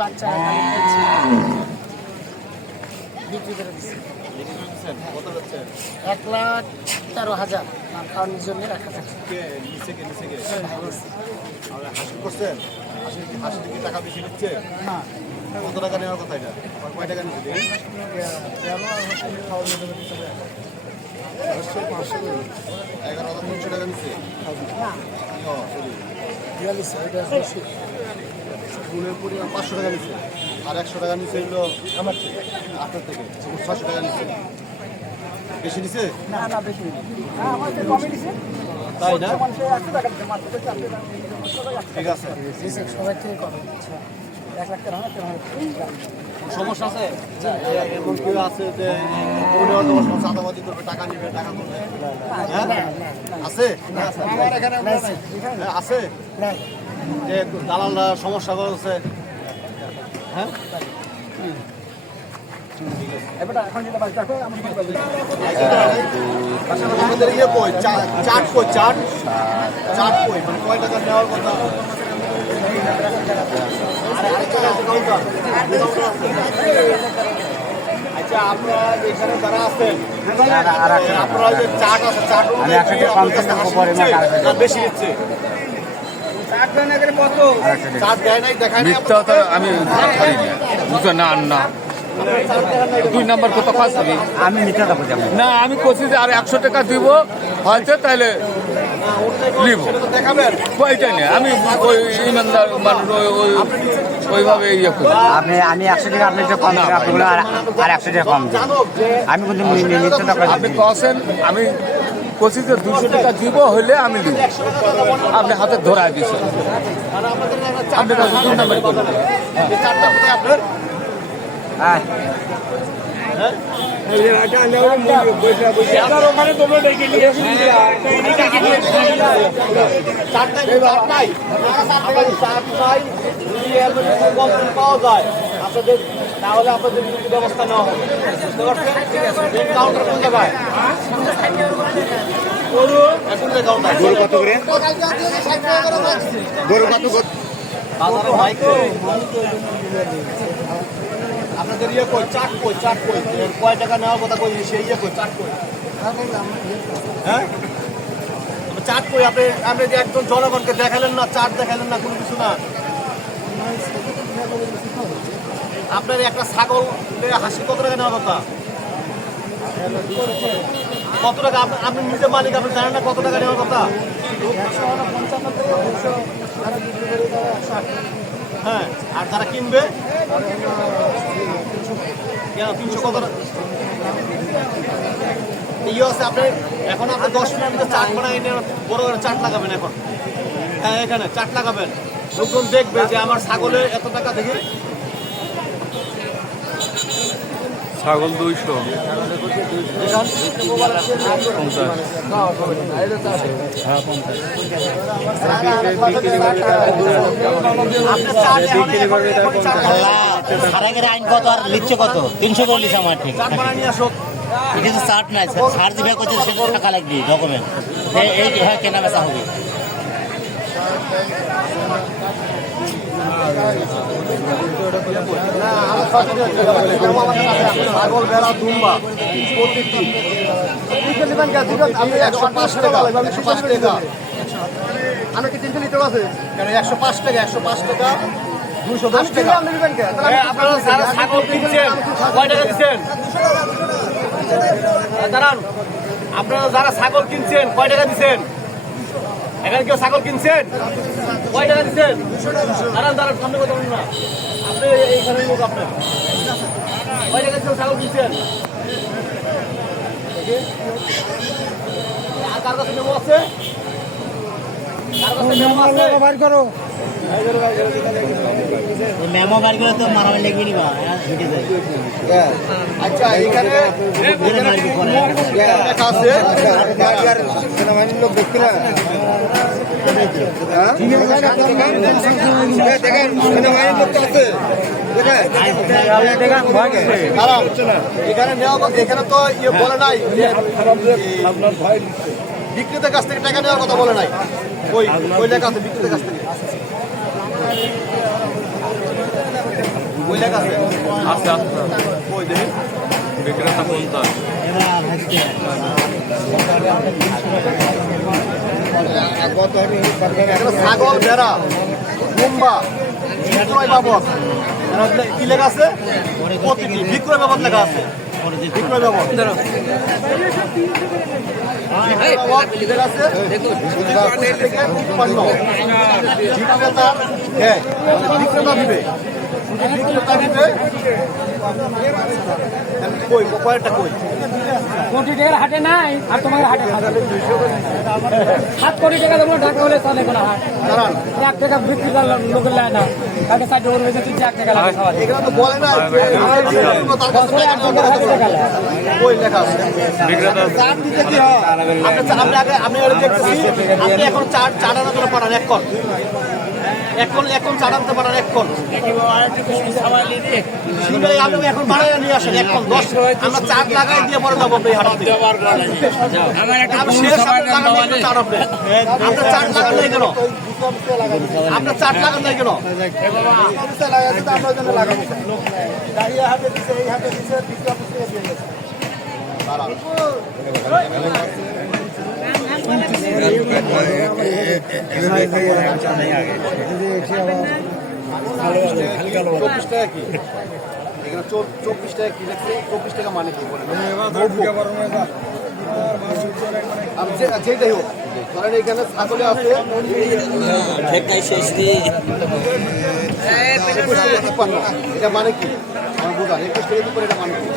বাচ্চা বিক্রি করে দিচ্ছি 1,13,000 আর খাওয়ানোর জন্য 1,000 টাকা বেশি নিচ্ছে না কত টাকা নেওয়ার কথা এটা কয় টাকা নিচ্ছে 11,300 টাকা নিচ্ছে ফুলের পরিমাণ 500 টাকা নিচ্ছে আর 100 টাকা নিচ্ছে হলো আমার থেকে আপনার থেকে 600 টাকা নিচ্ছে বেশি নিচ্ছে না না বেশি আমাদের কমই দিছে তাই না 100 টাকা দিতে মাত্র ঠিক আছে সবাই থেকে কমে 1,13,000 সমস্যা আছে এমন কেউ আছে যে চাঁদাবাদি করবে টাকা নিবে টাকা করবে আছে আমার এখানে আছে যে দালালরা সমস্যা করছে হ্যাঁ আমাদের ইয়ে কই চাট কই চাট কই মানে কয় টাকা নেওয়ার কথা আচ্ছা আপনারা এখানে যারা আছেন আপনারা যে চাট আছে চাট বেশি নিচ্ছে আমি দুই নাম্বার কত পাস করি আমি মিথ্যা কথা বলছি না আমি করছি যে আর 100 টাকা দিব হয়তো তাহলে নিব ওইটাই নেই আমি ওই ইমানদার মানুষ ওইভাবে ইয়ে করি আমি 100 টাকা আপনি কম আপনাগুলো আর 100 টাকা কম দিন আমি কিন্তু মিথ্যা কথা আপনি কছেন আমি কছি যে 200 টাকা দিব হইলে আমি দিব আপনি হাতে ধরায় দিচ্ছেন আপনি দুই নাম্বার করবেন আপনার হ্যাঁ ওখানে তোমরা ডেকে নিয়ে পাওয়া যায় আপনাদের তাহলে আপনাদের বিরুদ্ধে ব্যবস্থা নেওয়া হবে বুঝতে পারছেন কাউন্টার কোন জায়গায় গরু কত করে গরু কত বাজারে মাইক আপনাদের ইয়ে কই চাট কই কয় টাকা নেওয়ার কথা কই সেই ইয়ে কই চাট কই হ্যাঁ চাট কই আপনি যে একজন জনগণকে দেখালেন না চাট দেখালেন না কোনো কিছু না আপনার একটা ছাগল হাসি কত টাকা নেওয়ার কথা কত টাকা আপনি নিজে মালিক আপনি জানেন না কত টাকা নেওয়ার কথা হ্যাঁ আর যারা কিনবে কেন 300 কত ইয়ে আছে আপনি এখন আপনি 10 মিনিটের ভিতরে চাট বানাই বড় বড় চাট লাগাবেন এখন হ্যাঁ এখানে চাট লাগাবেন লোকজন দেখবে যে আমার ছাগলে এত টাকা দেখে ছাগল 200 আইন কত আর লিখছে কত 300 করে লিখছে আমার ঠিক এটা তো চার্ট নাই সার দিবে কত টাকা লাগবে ডকুমেন্ট এই হয় কেনা বেচা হবে ছাগল বেড়া দুম্বা প্রত্যেকটি 105 টাকা আমি কি 300 লিটার আছে 105 টাকা 210 টাকা আপনারা যারা ছাগল কিনছেন কয় টাকা দিচ্ছেন দাঁড়ান আপনারা যারা ছাগল কিনছেন কয় টাকা দিচ্ছেন এখানে কেউ ছাগল কিনছেন কয় টাকা দিচ্ছেন দাঁড়ান সামনে কথা বলুন না আপনি এইখানে লোক আপনার কয় টাকা দিচ্ছেন ছাগল কিনছেন আর কার কাছে মেমো আছে মেমো বার করে তো মারামারি লাগবে নি বা আচ্ছা এখানে লেখা আছে সেনাবাহিনীর লোক দেখতে না দেখেন সেনাবাহিনীর লোক আছে এখানে নেওয়া এখানে তো ইয়ে বলে নাই বিক্রেতার কাছ থেকে টাকা নেওয়ার কথা বলে নাই ওই লেখা আছে বিক্রেতার কাছ থেকে ওই লেখা আছে আচ্ছা আচ্ছা ওই দেখি বিক্রেতা কোনটা এখানে ছাগল ভেড়া কুম্বা বিক্রয় বাবদ কি লেখা আছে প্রতিটি বিক্রয় বাবদ লেখা আছে বিক্রয় বাবদ বিক্রেতা দিবে কই কয়েকটা কই কোটি টাকার হাটে নাই আর তোমার হাটে 7 কোটি টাকা তোমরা ঢাকা হলে চলে কোনো হাট দাঁড়ান 1 টাকা বিক্রি করলাম লোকের লাই না কাকে সাইড ওর হয়েছে 1 টাকা লাগে খাওয়া এগুলো তো বলে না তার কাছে কই লেখা আছে বিক্রেতা আপনি দেখতেছি আপনি এখন চার আনার জন্য পাঠান এখন চার আনতে পারেন এখন আপনি এখন বাড়াই নিয়ে আসেন এখন 10 আমরা চার লাগাই দিয়ে পরে যাবো এই হাট থেকে আপনার চার লাগান নাই কেন আপনার চার লাগান নাই কেন চব্বিশ টাকা কি এখানে 24 টাকা কি দেখছে 24 টাকা মানে কি বলে যেটাই হোক ধরেন এখানে ছাগলে আছে এটা মানে কি আমার বোঝা 21 টাকার উপরে এটা মানে কি